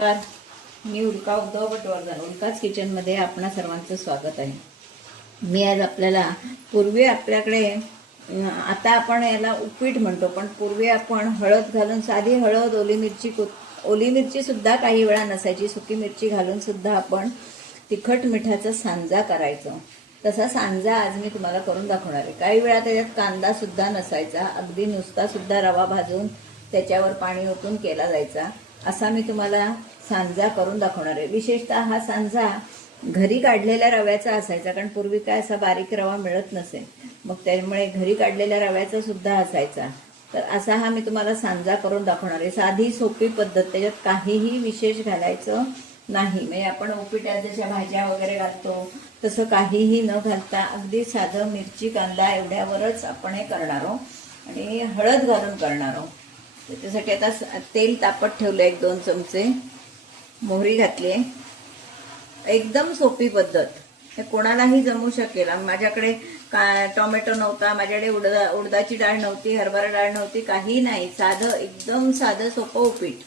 तर मी उल्का उद्धव पटवर्धन, उल्काच किचनमध्ये आपणा सर्वांचं स्वागत आहे. मी आज आपल्याला पूर्वी आपल्याकडे आता आपण याला उपीट म्हणतो, पण पूर्वी आपण हळद घालून साधी हळद, ओली मिरची सुद्धा काही वेळा नसायची, सुकी मिरची घालून सुद्धा आपण तिखट मिठाचा सांजा करायचो. तसा सांजा आज मी तुम्हाला करून दाखवणार आहे. काही वेळा त्याच्यात कांदा सुद्धा नसायचा, अगदी नुसता सुद्धा रवा भाजून त्याच्यावर पाणी ओतून केला जायचा. असा मी तुम्हाला सांजा करून दाखवणार आहे. विशेषतः हा सांजा घरी काढलेल्या रव्याचा असायचा, कारण पूर्वी काय असा बारीक रवा मिळत नसे, मग त्यामुळे घरी काढलेल्या रव्याचा सुद्धा असायचा. तर असा हा मी तुम्हाला सांजा करून दाखवणार आहे. साधी सोपी पद्धत, त्याच्यात काहीही विशेष घालायचं नाही. म्हणजे आपण उपीटात जशा भाज्या वगैरे घालतो तसं काहीही न घालता अगदी साधं मिरची कांदा एवढ्यावरच आपण हे करणार आहोत आणि हळद घालून करणार आहोत. त्याच्यासाठी आता तेल तापत ठेवलं, 1-2 चमचे मोहरी घातली. एकदम सोपी पद्धत, हे कोणालाही जमू शकेल. माझ्याकडे टोमॅटो नव्हता, माझ्याकडे उडदाची डाळ नव्हती, हरभरा डाळ नव्हती, काही नाही. साधं, एकदम साधं सोपं उपीट.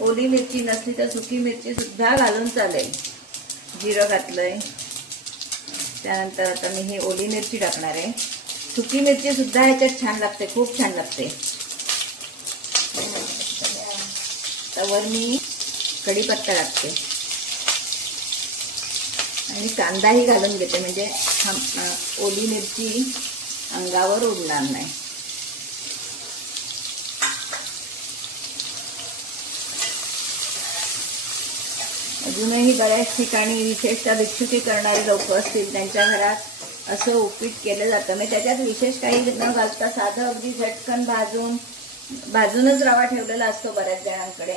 ओली मिरची नसली तर सुकी मिरची सुद्धा घालून चालेल. जिरं घातलंय, त्यानंतर आता मी ही ओली मिरची टाकणार आहे. सुकी मिरची सुद्धा ह्याच्यात छान लागते, खूप छान लागते. त्यावर मी कढीपत्ता टाकते आणि कांदाही घालून घेते, म्हणजे ओली मिरची अंगावर उडणार नाही. अजूनही बऱ्याच ठिकाणी विशेषतः भिक्षुकी करणारे लोक असतील, त्यांच्या घरात असं उपीट केलं जातं. म्हणजे त्याच्यात विशेष काही न घालता साधं अगदी झटकन भाजूनच रवा ठेवलेला असतो. बऱ्याच जणांकडे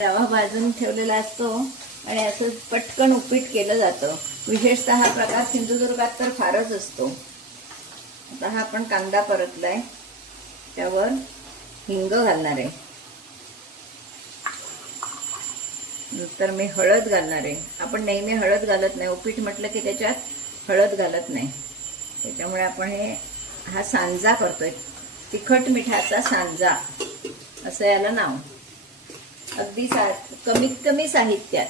रवा भाजून ठेवलेला असतो आणि असं पटकन उपीट केलं जातं. विशेषतः हा प्रकार सिंधुदुर्गात तर फारच असतो. आता हा आपण कांदा परतलाय, त्यावर हिंग घालणार आहे. नंतर मी हळद घालणार आहे. आपण नेहमी हळद घालत नाही, उपीट म्हटलं की त्याच्यात हळद घालत नाही. त्याच्यामुळे आपण हा सांजा करतोय, तिखट मिठाचा सांजा असं याला नाव. अगदी कमीत कमी साहित्यात.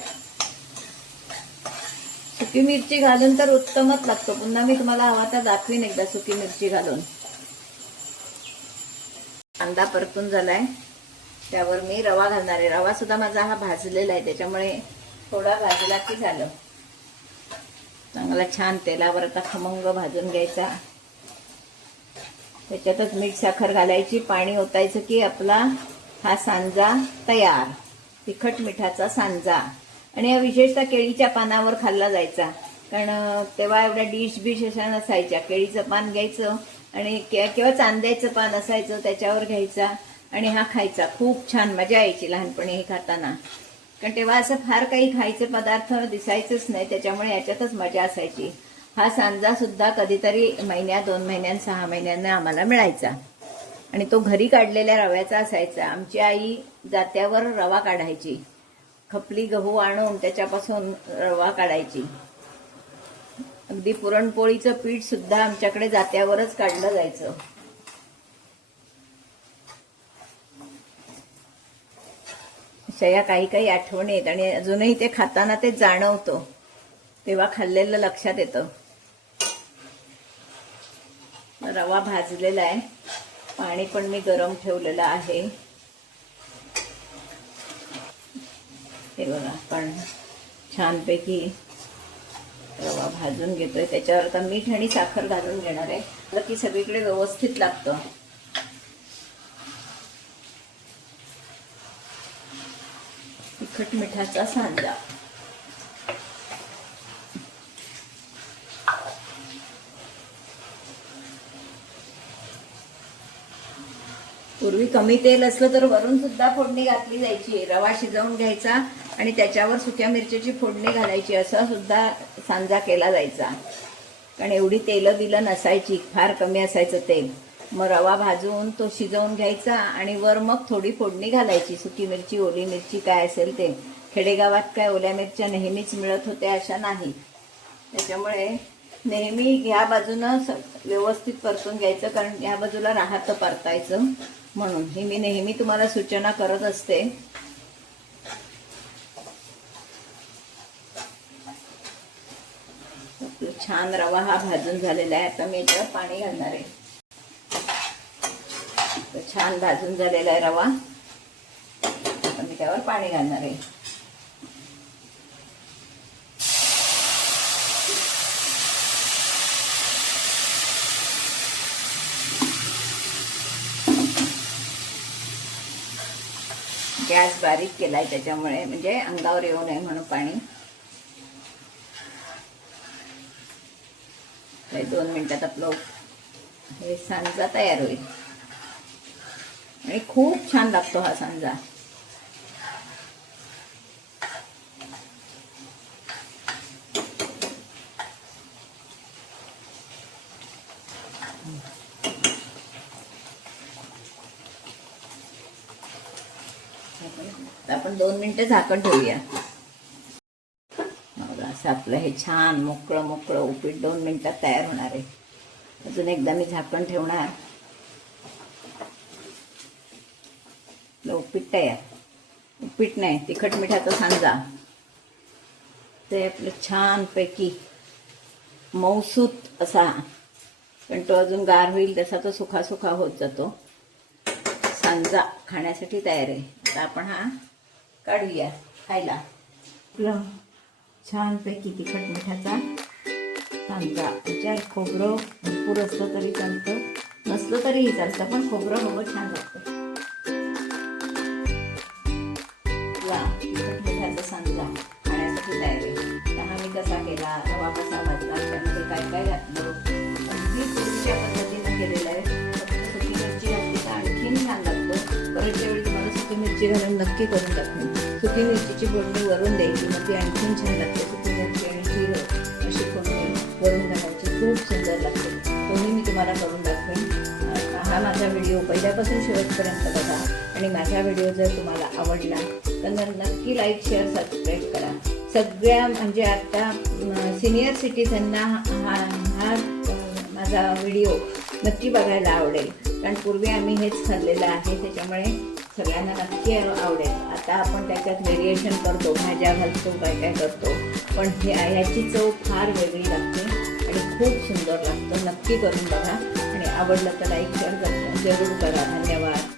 सुकी मिरची घालून तर उत्तमच लागतो. पुन्हा मी तुम्हाला हवा तर दाखवीन एकदा सुकी मिरची घालून. कांदा परतून झालाय, त्यावर मी रवा घालणार आहे. रवा सुद्धा माझा हा भाजलेला आहे, त्याच्यामुळे थोडा भाजला की झालं. चांगला छान तेलावर आता खमंग भाजून घ्यायचा. त्याच्यातच मीठ साखर घालायची, पाणी ओतायचं की आपला हा सांजा तयार, तिखट मिठाचा सांजा. आणि हा विशेषतः केळीच्या पानावर खाल्ला जायचा, कारण तेव्हा एवढ्या डिश अशा नसायच्या. केळीचं पान घ्यायचं आणि किंवा चांद्याचं पान असायचं, त्याच्यावर घ्यायचा आणि हा खायचा. खूप छान मजा यायची लहानपणी हे खाताना, कारण तेव्हा असं फार काही खायचं पदार्थ दिसायचंच नाही, त्याच्यामुळे याच्यातच मजा असायची. हा सांजा सुद्धा कधीतरी महिन्यात, 2 महिन्यांत, 6 महिन्यांना आम्हाला मिळायचा आणि तो घरी काढलेल्या रव्याचा असायचा. आमची आई जात्यावर रवा काढायची, खपली गहू आणून त्याच्यापासून रवा काढायची. अगदी पुरणपोळीचं पीठ सुद्धा आमच्याकडे जात्यावरच काढलं जायचं. अशा या काही आठवणी आहेत आणि अजूनही ते खाताना ते जाणवतं, तेव्हा खाल्लेलं लक्षात येतं. रवा भाजलेला आहे, पाणी पण मी गरम ठेवलेलं आहे. हे बघा, आपण छानपैकी रवा भाजून घेतोय. त्याच्यावर आता मीठ आणि साखर घालून घेणार आहे, की सगळीकडे व्यवस्थित लागतं. तिखट मिठाचा सांजा. पूर्वी कमी तेल असलं तर वरून सुद्धा फोडणी घातली जायची. रवा शिजवून घ्यायचा आणि त्याच्यावर सुक्या मिरच्याची फोडणी घालायची, असा सुद्धा सांजा केला जायचा. कारण एवढी तेलं नसायची, फार कमी असायचं तेल. मग रवा भाजून तो शिजवून घ्यायचा आणि वर मग थोडी फोडणी घालायची, सुकी मिरची, ओली मिरची काय असेल ते. खेडेगावात काय ओल्या मिरच्या नेहमीच मिळत होत्या अशा नाही, त्याच्यामुळे नेहमी ह्या बाजूनं व्यवस्थित परतून घ्यायचं, कारण ह्या बाजूला राहतं परतायचं. म्हणून ही मी नेहमी तुम्हाला सूचना करत असते. छान रवा हा भाजून झालेला आहे. आता मी याच्यावर पाणी घालणार आहे. तर छान भाजून झालेला आहे रवा. आता मी त्यावर पाणी घालणार आहे. गॅस बारीक केलाय त्याच्यामुळे, म्हणजे अंगावर येऊ नये म्हणून पाणी. 2 मिनिटात आपलं हे सांजा तयार होईल आणि खूप छान लागतो हा सांजा. आपण 2 मिनिटं झाकण ठेवूया. असं आपलं हे छान मोकळं मोकळं उपीट 2 मिनिटात तयार होणार आहे. अजून एकदा मी झाकण ठेवणार. आपलं उपीट तयार. उपीट नाही, तिखट मिठाचा सांजा. ते आपलं छानपैकी मऊसूत असा, पण तो अजून गार होईल तसा तो सुखा सुखा होत जातो. सांजा खाण्यासाठी तयार आहे. आता आपण हा काढूया खायला. आपलं छानपैकी तिखट मिठाचा सांजा. त्याच्यात खोबरं भरपूर असलं तरी चालतं, नसलं तरीही चालतं, पण खोबरं हवं, छान लागतं. तिखट मिठाचा सांजा खाण्यासाठी तयार आहे. तर हा मी कसा केला, रवा कसा भाजला, त्यामध्ये काय काय घातलं, अगदी पूर्वीच्या पद्धतीनं केलेलं आहे. फक्त सुकी मिरची घातली तर आणखीन छान लागतो. परतच्या वेळी तुम्हाला सुकी मिरची घालून नक्की करून टाकून सुकी मिरचीची फोडणी वरून द्यायची, मग ती आणखीन छान लागते. सुकी मिरची आणि जिरं अशी फोडणी वरून घालायची, खूप सुंदर लागते. दोन्ही मी तुम्हाला करून दाखवेन. हा माझा व्हिडिओ पहिल्यापासून शेवटपर्यंत बघा आणि माझा व्हिडिओ जर तुम्हाला आवडला तर नक्की लाईक, शेअर, सबस्क्राईब करा. सगळ्या म्हणजे आता सिनियर सिटीजनना हा माझा व्हिडिओ नक्की बघायला आवडेल, कारण पूर्वी आम्ही हेच खाल्लेलं आहे, त्याच्यामुळे सगळ्यांना नक्की आवडेल. आता आपण त्याच्यात व्हेरिएशन करतो, भाज्या घालतो, काय काय करतो, पण ह्याची चव फार वेगळी लागते आणि खूप सुंदर लागतं. नक्की करून बघा आणि आवडलं तर लाईक शेअर जरूर करा. धन्यवाद.